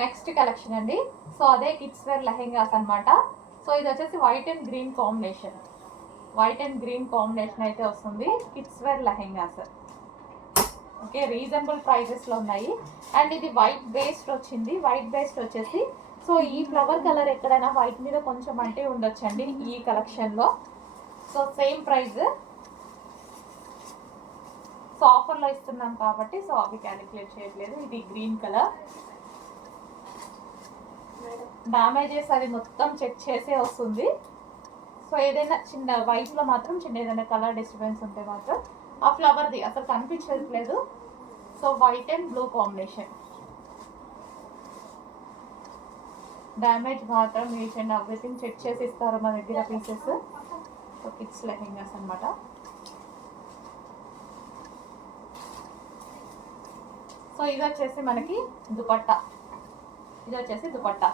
Next collection అండి. So అదే kids wear lehengas అనమాట. సో ఇది వచ్చేసి white and green combination. White and green combination అయితే వస్తుంది. Kids wear lehengas. Okay, reasonable ప్రైజెస్లో ఉన్నాయి. అండ్ ఇది వైట్ బేస్డ్ వచ్చింది. వైట్ బేస్డ్ వచ్చేసి సో ఈ ఫ్లవర్ కలర్ ఎక్కడైనా వైట్ మీద కొంచెం అంటే ఉండొచ్చండి ఈ కలెక్షన్లో. So same price. సో ఆఫర్లో ఇస్తున్నాం కాబట్టి సో అవి క్యాలిక్యులేట్ చేయట్లేదు. ఇది గ్రీన్ కలర్. డ్యామేజెస్ అది మొత్తం చెక్ చేసే వస్తుంది. సో ఏదైనా చిన్న వైట్లో మాత్రం చిన్న ఏదైనా కలర్ డిస్టర్బెన్స్ ఉంటే మాత్రం ఆ ఫ్లవర్ది అసలు కనిపించట్లేదు. So white and blue combination. Damage మాత్రం ఈచ్ అండ్ ఎవ్రీథింగ్ చెక్ చేసి ఇస్తారు మా దగ్గర పీసెస్. సో కిడ్స్ లెహెంగాస్ అనమాట. సో ఇది వచ్చేసి మనకి దుపట్టా. ఇది వచ్చేసి దుపట్టా.